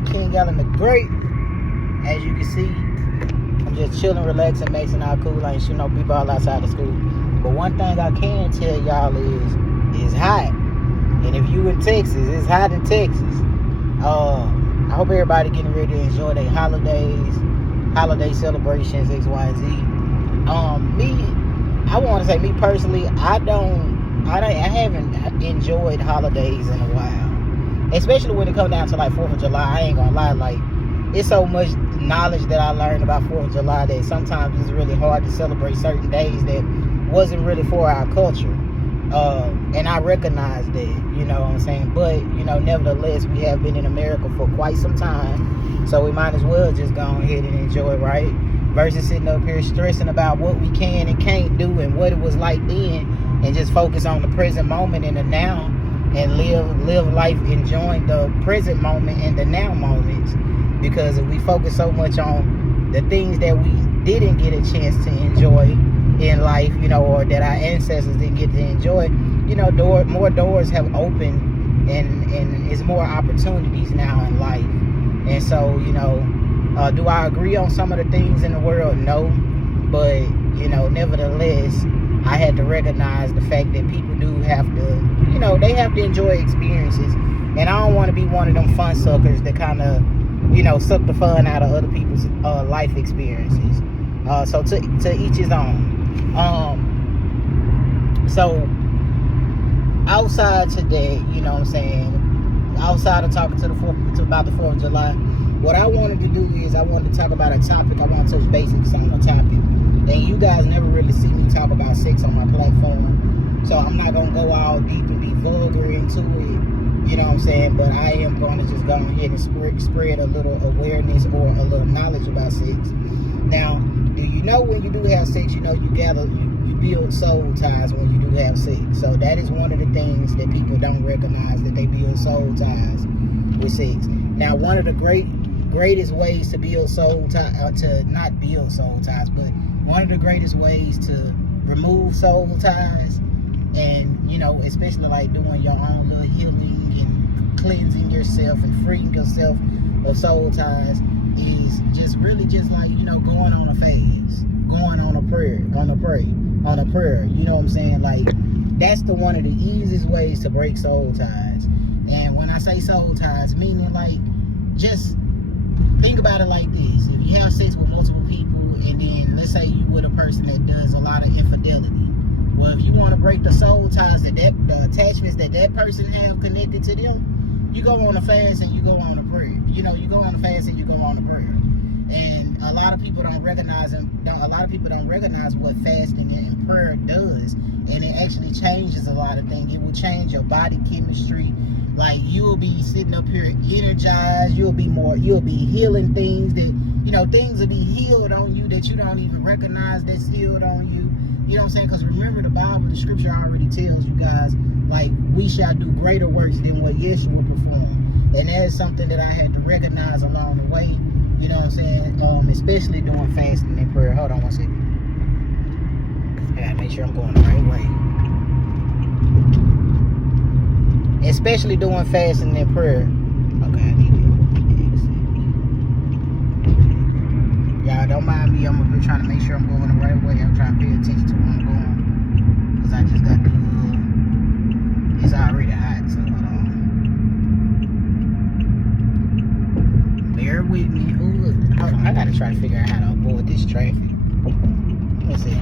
boy King Allen the Great. As you can see, I'm just chilling, relaxing, maxing out cool. I ain't shooting no b-ball outside of school. But one thing I can tell y'all is it's hot. And if you in Texas, it's hot in Texas. I hope everybody getting ready to enjoy their holidays, holiday celebrations, X, Y, and Z. I want to say, me personally, I haven't enjoyed holidays in a while. Especially when it comes down to like 4th of July. I ain't gonna lie, like, it's so much knowledge that I learned about 4th of July that sometimes it's really hard to celebrate certain days that wasn't really for our culture. And I recognize that, you know what I'm saying? But, you know, nevertheless, we have been in America for quite some time. So we might as well just go ahead and enjoy it, right? Versus sitting up here stressing about what we can and can't do and what it was like then, and just focus on the present moment and the now, and live life enjoying the present moment and the now moments. Because if we focus so much on the things that we didn't get a chance to enjoy in life, you know, or that our ancestors didn't get to enjoy, you know, more doors have opened, and it's more opportunities now in life. And so, you know, do I agree on some of the things in the world? No. But, you know, nevertheless, I had to recognize the fact that people do have to, you know, they have to enjoy experiences. And I don't want to be one of them fun suckers that kind of, you know, suck the fun out of other people's life experiences. So to each his own. So outside today, you know what I'm saying, outside of talking about the 4th of July, what I wanted to do is I wanted to talk about a topic. I want to touch basics on the topic. And you guys never really see me talk about sex on my platform, so I'm not going to go all deep and be vulgar into it, you know what I'm saying? But I am going to just go ahead and spread a little awareness or a little knowledge about sex. Now, do you know when you do have sex, you know, you build soul ties when you do have sex. So that is one of the things that people don't recognize, that they build soul ties with sex. Now, one of the greatest ways to build soul ties, to not build soul ties, but one of the greatest ways to remove soul ties, and, you know, especially like doing your own little healing and cleansing yourself and freeing yourself of soul ties, is just really just like, you know, going on a fast, going on a prayer, you know what I'm saying? Like, that's one of the easiest ways to break soul ties. And when I say soul ties, meaning like, just think about it like this. If you have sex with multiple people, and then let's say you with a person that does a lot of infidelity, well, if you want to break the soul ties, the attachments that person have connected to them, you go on a fast and you go on a prayer. You know, you go on a fast and you go on a prayer. And a lot of people don't recognize what fasting and prayer does. And it actually changes a lot of things. It will change your body chemistry. Like, you will be sitting up here energized. You'll be healing things that, you know, things will be healed on you that you don't even recognize that's healed on you. You know what I'm saying? Because remember, the Bible, the scripture already tells you guys, like, we shall do greater works than what Yeshua performed. And that is something that I had to recognize along the way. You know what I'm saying? Especially doing fasting and prayer. Hold on one second. I gotta make sure I'm going the right way. Especially doing fasting and prayer. Okay, I need it. Y'all don't mind me. I'm up here trying to make sure I'm going the right way. I'm trying to pay attention to where I'm going, because I just got the it's already hot, so hold on. Bear with me. Ooh, hold on. I gotta try to figure out how to avoid this traffic. Let me see.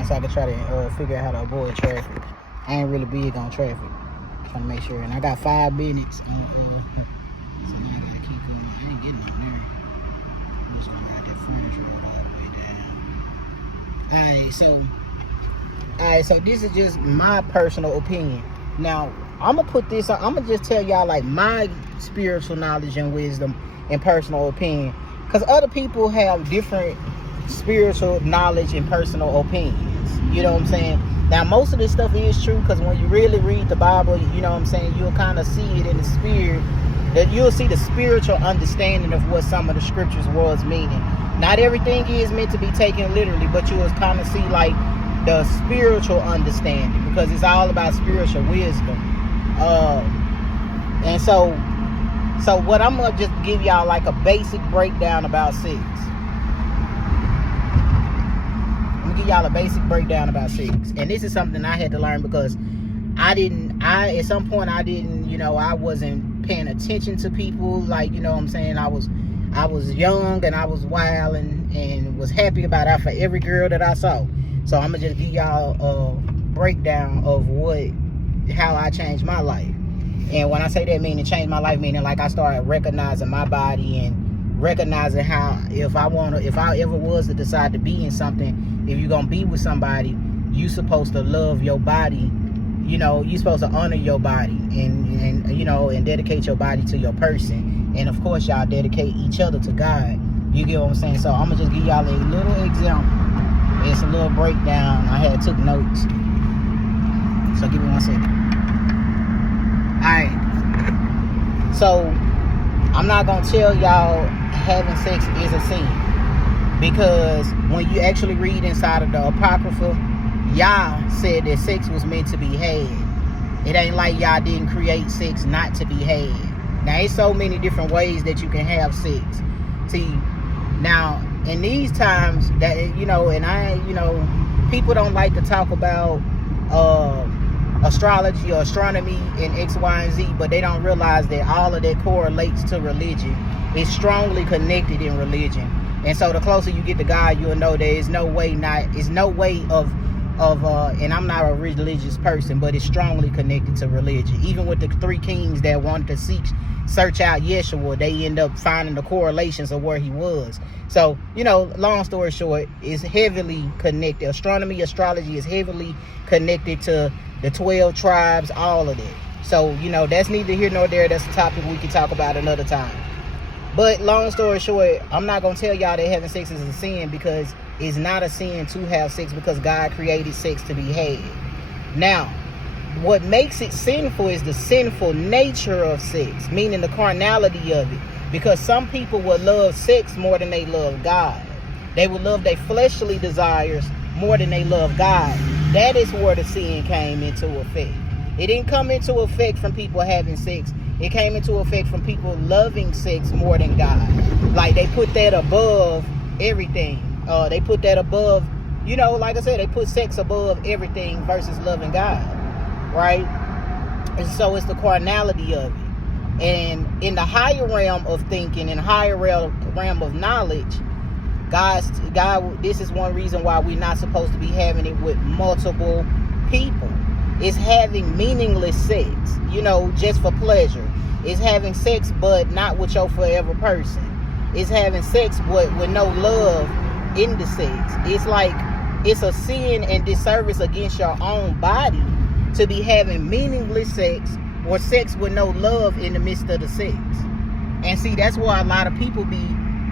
down so I can try to figure out how to avoid traffic. I ain't really big on traffic. Trying to make sure. And I got 5 minutes. So now I gotta keep going. I ain't getting on there. I'm just gonna ride that furniture all the way down. Alright, so this is just my personal opinion. Now, I'm gonna just tell y'all like my spiritual knowledge and wisdom and personal opinion. Because other people have different spiritual knowledge and personal opinions. You know what I'm saying? Now, most of this stuff is true because when you really read the Bible, you know what I'm saying, you'll kind of see it in the spirit. That you'll see the spiritual understanding of what some of the scriptures was meaning. Not everything is meant to be taken literally, but you will kind of see like the spiritual understanding because it's all about spiritual wisdom. And so what I'm gonna just give y'all like a basic breakdown about sex. I'm gonna give y'all a basic breakdown about sex, and this is something I had to learn because at some point I didn't, you know, I wasn't paying attention to people. Like, you know what I'm saying, I was young and I was wild and was happy about it for every girl that I saw. So I'm gonna just give y'all a breakdown of how I changed my life. And when I say that, meaning change my life, meaning like I started recognizing my body and recognizing how if I ever was to decide to be in something, if you're gonna be with somebody, you supposed to love your body. You know, you're supposed to honor your body and you know, and dedicate your body to your person. And of course, y'all dedicate each other to God. You get what I'm saying? So I'm gonna just give y'all a little example. It's a little breakdown. I took notes. So give me 1 second. Alright, so I'm not gonna tell y'all having sex is a sin, because when you actually read inside of the apocrypha, Yah said that sex was meant to be had. It ain't like Yah didn't create sex not to be had. Now, there's so many different ways that you can have sex. See, now in these times that, you know, and people don't like to talk about astrology or astronomy and X, Y, and Z, but they don't realize that all of that correlates to religion. It's strongly connected in religion. And so the closer you get to God, you'll know there is no way of and I'm not a religious person, but it's strongly connected to religion. Even with the 3 kings that wanted to search out Yeshua, they end up finding the correlations of where he was. So, you know, long story short, it's heavily connected. Astrology is heavily connected to the 12 tribes, all of that. So, you know, that's neither here nor there. That's a topic we can talk about another time. But long story short, I'm not going to tell y'all that having sex is a sin, because it's not a sin to have sex, because God created sex to be had. Now, what makes it sinful is the sinful nature of sex, meaning the carnality of it. Because some people would love sex more than they love God. They would love their fleshly desires more than they love God. That is where the sin came into effect. It didn't come into effect from people having sex. It came into effect from people loving sex more than God. Like, they put that above everything. They put that above, you know, like I said, they put sex above everything versus loving God, right? And so it's the carnality of it. And in the higher realm of thinking and higher realm of knowledge, God, this is one reason why we're not supposed to be having it with multiple people. It's having meaningless sex, you know, just for pleasure. It's having sex, but not with your forever person. It's having sex, but with no love in the sex. It's like, it's a sin and disservice against your own body to be having meaningless sex or sex with no love in the midst of the sex. And see, that's why a lot of people be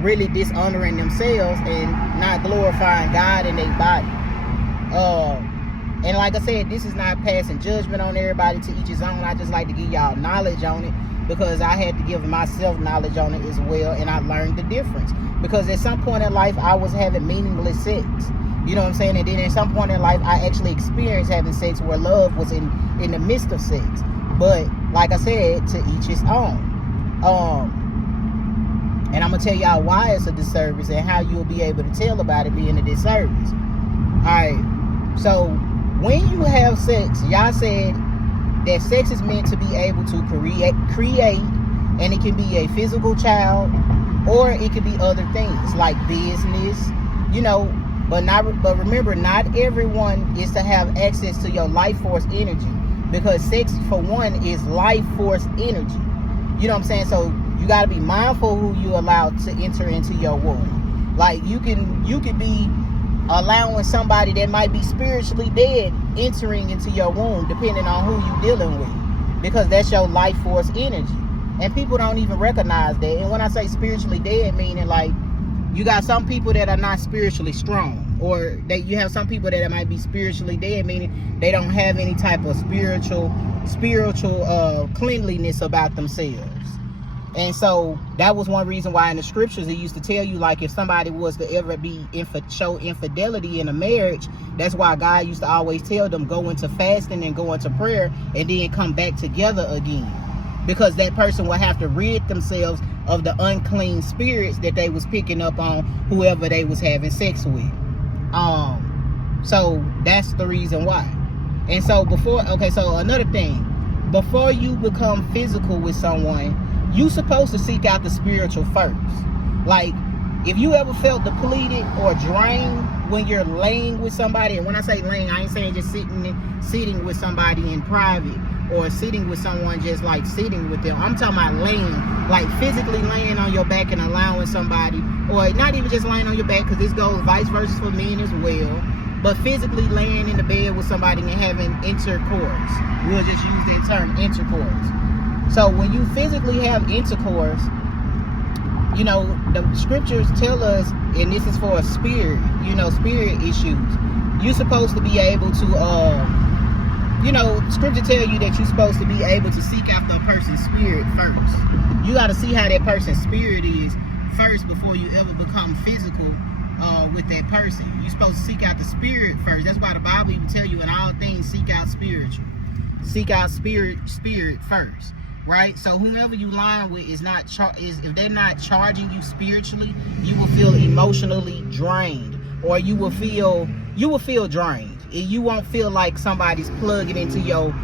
really dishonoring themselves and not glorifying God in their body. And like I said, this is not passing judgment on everybody, to each his own. I just like to give y'all knowledge on it, because I had to give myself knowledge on it as well, and I learned the difference. Because at some point in life, I was having meaningless sex. You know what I'm saying? And then at some point in life, I actually experienced having sex where love was in the midst of sex. But like I said, to each his own. And I'm going to tell y'all why it's a disservice and how you'll be able to tell about it being a disservice. Alright, so when you have sex, y'all said that sex is meant to be able to create, and it can be a physical child, or it could be other things like business, you know, But remember, not everyone is to have access to your life force energy, because sex, for one, is life force energy. You know what I'm saying? So you got to be mindful who you allow to enter into your womb. Like you could be allowing somebody that might be spiritually dead entering into your womb, depending on who you dealing with, because that's your life force energy. And people don't even recognize that. And when I say spiritually dead, meaning like you got some people that are not spiritually strong, or that you have some people that might be spiritually dead, meaning they don't have any type of spiritual cleanliness about themselves. And so that was one reason why in the scriptures it used to tell you, like, if somebody was to ever be show infidelity in a marriage, that's why God used to always tell them, go into fasting and go into prayer and then come back together again, because that person will have to rid themselves of the unclean spirits that they was picking up on whoever they was having sex with. So that's the reason why. And so so another thing, before you become physical with someone, you supposed to seek out the spiritual first. Like, if you ever felt depleted or drained when you're laying with somebody, and when I say laying, I ain't saying just sitting with somebody in private, or sitting with someone just like sitting with them. I'm talking about laying, like physically laying on your back and allowing somebody, or not even just laying on your back, because this goes vice versa for men as well, but physically laying in the bed with somebody and having intercourse. We'll just use that term, intercourse. So when you physically have intercourse, you know, the scriptures tell us, and this is for a spirit, you know, spirit issues, you're supposed to be able to, you know, scripture tell you that you're supposed to be able to seek after a person's spirit first. You got to see how that person's spirit is first before you ever become physical with that person. You're supposed to seek out the spirit first. That's why the Bible even tell you in all things, seek out spiritual. Seek out spirit first. Right? So whoever you line with is if they're not charging you spiritually, you will feel emotionally drained, or you will feel drained. You won't feel like somebody's plugging into your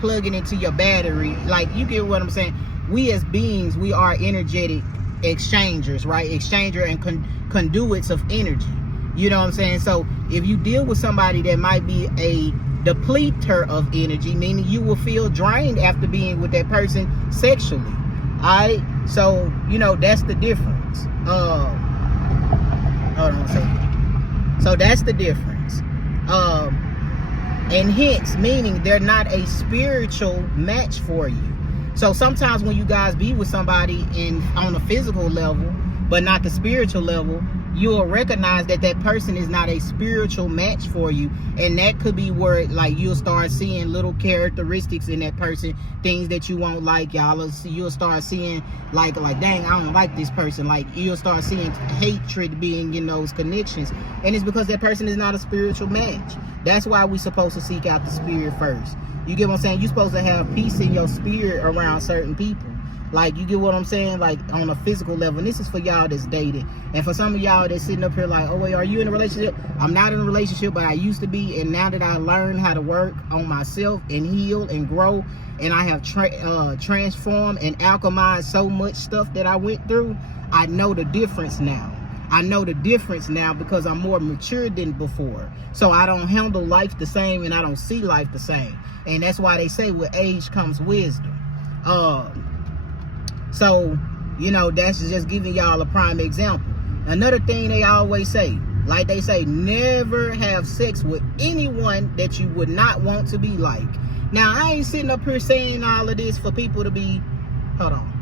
plugging into your battery. Like, you get what I'm saying? We as beings, we are energetic exchangers, right? Exchanger and conduits of energy. You know what I'm saying? So if you deal with somebody that might be a depleter of energy, meaning you will feel drained after being with that person sexually. Alright, so you know that's the difference. Hold on a second. So that's the difference. And hence, meaning they're not a spiritual match for you. So sometimes when you guys be with somebody on a physical level, but not the spiritual level, you will recognize that that person is not a spiritual match for you. And that could be where, like, you'll start seeing little characteristics in that person, things that you won't like. You'll start seeing like dang, I don't like this person. Like, you'll start seeing hatred being in those connections, and it's because that person is not a spiritual match. That's why we're supposed to seek out the spirit first. You get what I'm saying? You're supposed to have peace in your spirit around certain people. Like, you get what I'm saying? Like, on a physical level. And this is for y'all that's dating. And for some of y'all that's sitting up here like, oh, wait, are you in a relationship? I'm not in a relationship, but I used to be. And now that I learned how to work on myself and heal and grow, and I have transformed and alchemized so much stuff that I went through, I know the difference now. I know the difference now because I'm more mature than before. So I don't handle life the same, and I don't see life the same. And that's why they say with age comes wisdom. So, you know, that's just giving y'all a prime example. Another thing they always say, like they say, never have sex with anyone that you would not want to be like. Now, I ain't sitting up here saying all of this for people to be, hold on.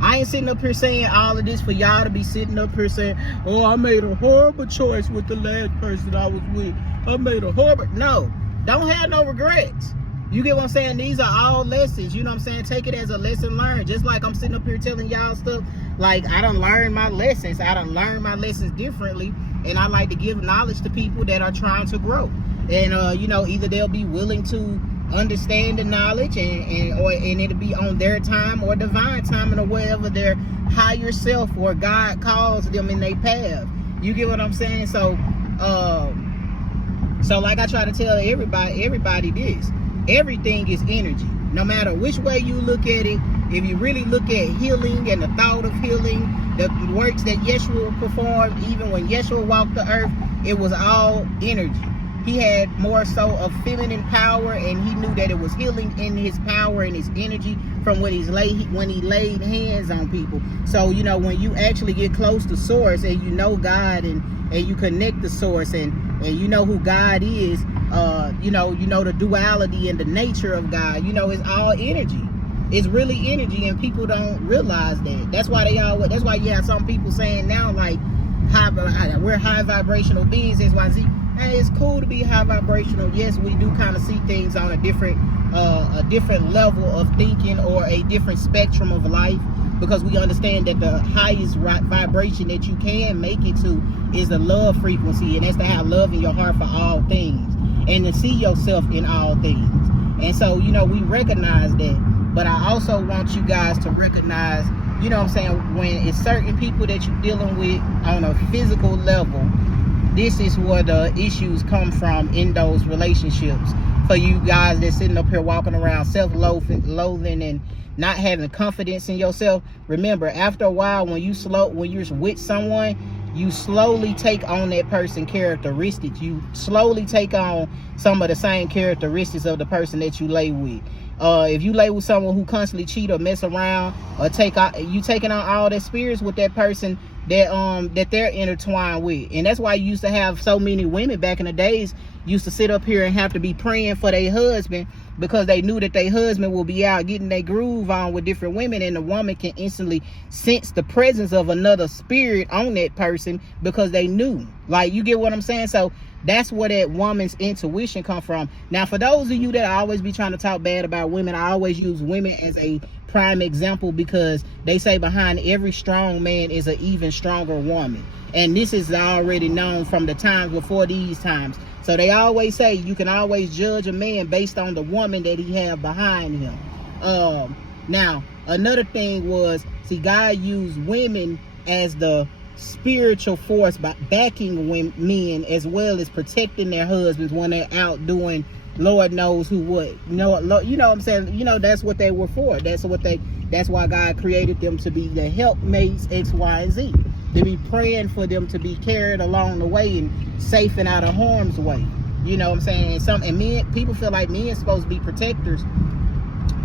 I ain't sitting up here saying all of this for y'all to be sitting up here saying, oh, I made a horrible choice with the last person I was with. I made a horrible, no, don't have no regrets. You get what I'm saying? These are all lessons. You know what I'm saying? Take it as a lesson learned. Just like I'm sitting up here telling y'all stuff. Like, I done learned my lessons. I done learned my lessons differently. And I like to give knowledge to people that are trying to grow. And, you know, either they'll be willing to understand the knowledge and it'll be on their time or divine time, or wherever their higher self or God calls them in their path. You get what I'm saying? So, like I try to tell everybody this. Everything is energy. No matter which way you look at it, if you really look at healing and the thought of healing, works that Yeshua performed, even when Yeshua walked the earth, it was all energy. He had more so of feminine power, and he knew that it was healing in his power and his energy from when he laid hands on people. So, you know, when you actually get close to source and you know God, and you connect the source, and you know who God is, you know the duality and the nature of God, you know, it's all energy. It's really energy, and people don't realize that. That's why you have some people saying now, like, we're high vibrational beings, XYZ. Hey, it's cool to be high vibrational. Yes, we do kind of see things on a different level of thinking, or a different spectrum of life, because we understand that the highest vibration that you can make it to is the love frequency, and that's to have love in your heart for all things, and to see yourself in all things. And so, you know, we recognize that. But I also want you guys to recognize, you know what I'm saying, when it's certain people that you're dealing with on a physical level, this is where the issues come from in those relationships. For you guys that's sitting up here walking around self-loathing and not having confidence in yourself, remember, after a while, when you're with someone, you slowly take on that person's characteristics. You slowly take on some of the same characteristics of the person that you lay with. If you lay with someone who constantly cheat or mess around, or you taking on all that spirits with that person that they're intertwined with. And that's why you used to have so many women back in the days used to sit up here and have to be praying for their husband, because they knew that their husband will be out getting their groove on with different women, and the woman can instantly sense the presence of another spirit on that person, because they knew. Like, you get what I'm saying? So that's where that woman's intuition come from. Now, for those of you that always be trying to talk bad about women, I always use women as a prime example, because they say behind every strong man is an even stronger woman. And this is already known from the times before these times. So they always say you can always judge a man based on the woman that he have behind him. Now, another thing was, see, God used women as the spiritual force by backing men, as well as protecting their husbands when they're out doing Lord knows who what. You know what I'm saying? You know, that's what they were for. That's why God created them, to be the helpmates, X, Y, and Z. To be praying for them to be carried along the way and safe and out of harm's way. You know what I'm saying? And men, people feel like men are supposed to be protectors.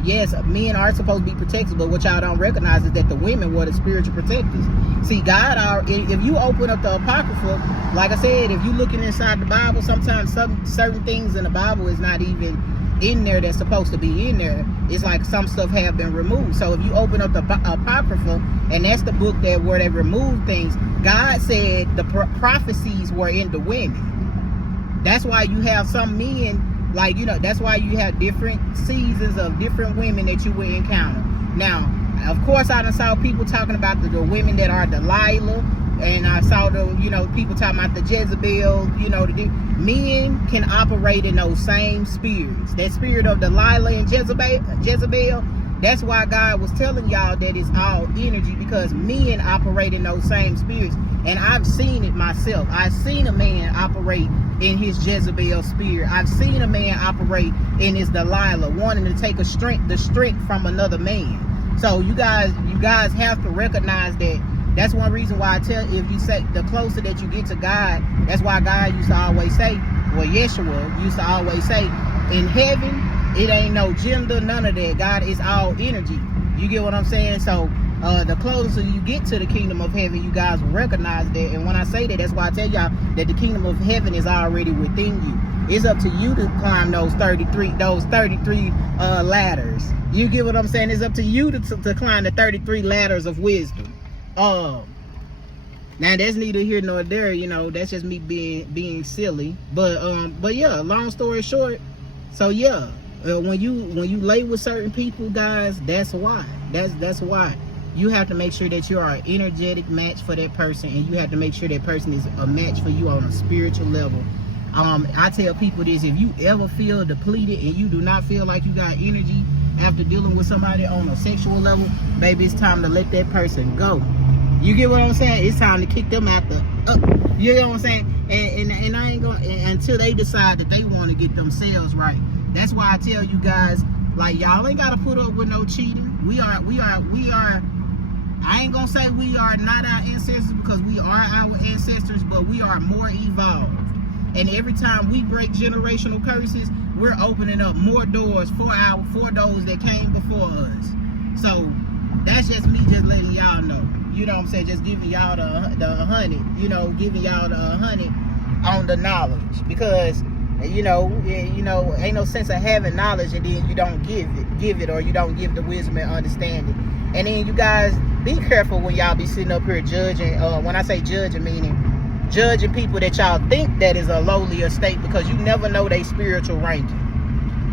Yes, men are supposed to be protectors, but what y'all don't recognize is that the women were the spiritual protectors. See, if you open up the apocrypha, like I said, if you looking inside the Bible, sometimes certain things in the Bible is not even in there that's supposed to be in there. It's like some stuff have been removed. So if you open up the apocrypha, and that's the book where they removed things, God said the prophecies were in the women. That's why you have some men, like, you know, that's why you have different seasons of different women that you will encounter. Now, of course, I done saw people talking about the women that are Delilah, and I saw people talking about the Jezebel. Men can operate in those same spirits. That spirit of Delilah and Jezebel, that's why God was telling y'all that it's all energy, because men operate in those same spirits. And I've seen it myself. I've seen a man operate in his Jezebel spirit. I've seen a man operate in his Delilah, wanting to take the strength from another man. So you guys have to recognize that. That's one reason why I tell, if you say, the closer that you get to God, that's why God used to always say, well, Yeshua used to always say, in heaven, it ain't no gender, none of that. God is all energy. You get what I'm saying? So the closer you get to the kingdom of heaven, you guys will recognize that. And when I say that, that's why I tell y'all that the kingdom of heaven is already within you. It's up to you to climb those 33 ladders. You get what I'm saying? It's up to you to climb the 33 ladders of wisdom. Now that's neither here nor there, that's just me being silly. But yeah, long story short, so yeah, when you lay with certain people, guys, that's why. That's why. You have to make sure that you are an energetic match for that person, and you have to make sure that person is a match for you on a spiritual level. I tell people this: if you ever feel depleted and you do not feel like you got energy after dealing with somebody on a sexual level, baby, it's time to let that person go. You get what I'm saying? It's time to kick them out you know what I'm saying? And I ain't gonna, until they decide that they want to get themselves right. That's why I tell you guys, like, y'all ain't gotta put up with no cheating. We are I ain't gonna say we are not our ancestors, because we are our ancestors, but we are more evolved. And every time we break generational curses, we're opening up more doors for those that came before us. So that's just me just letting y'all know. You know what I'm saying? Just giving y'all the honey. You know, giving y'all the honey on the knowledge, because you know, ain't no sense of having knowledge and then you don't give it, or you don't give the wisdom and understanding. And then you guys be careful when y'all be sitting up here judging. When I say judging, meaning judging people that y'all think that is a lowly estate, because you never know their spiritual ranking.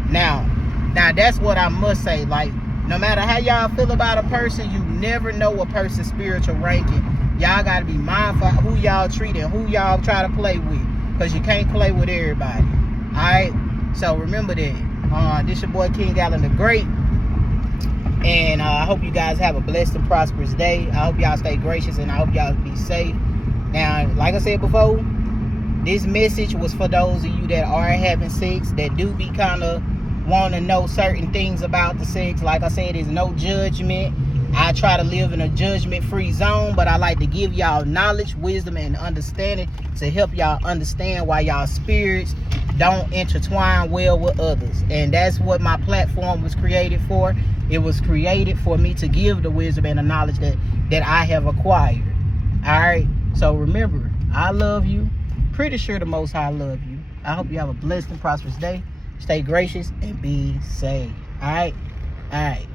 Now that's what I must say. Like, no matter how y'all feel about a person, you never know a person's spiritual ranking. Y'all gotta be mindful of who y'all treat and who y'all try to play with, because you can't play with everybody. Alright? So remember that. This your boy King Allen the Great. And I hope you guys have a blessed and prosperous day. I hope y'all stay gracious, and I hope y'all be safe. Now, like I said before, this message was for those of you that are having sex, that do be kind of want to know certain things about the sex. Like I said, there's no judgment. I try to live in a judgment-free zone, but I like to give y'all knowledge, wisdom, and understanding to help y'all understand why y'all spirits don't intertwine well with others. And that's what my platform was created for. It was created for me to give the wisdom and the knowledge that I have acquired. All right? So remember, I love you. Pretty sure the Most High love you. I hope you have a blessed and prosperous day. Stay gracious and be safe. All right? All right.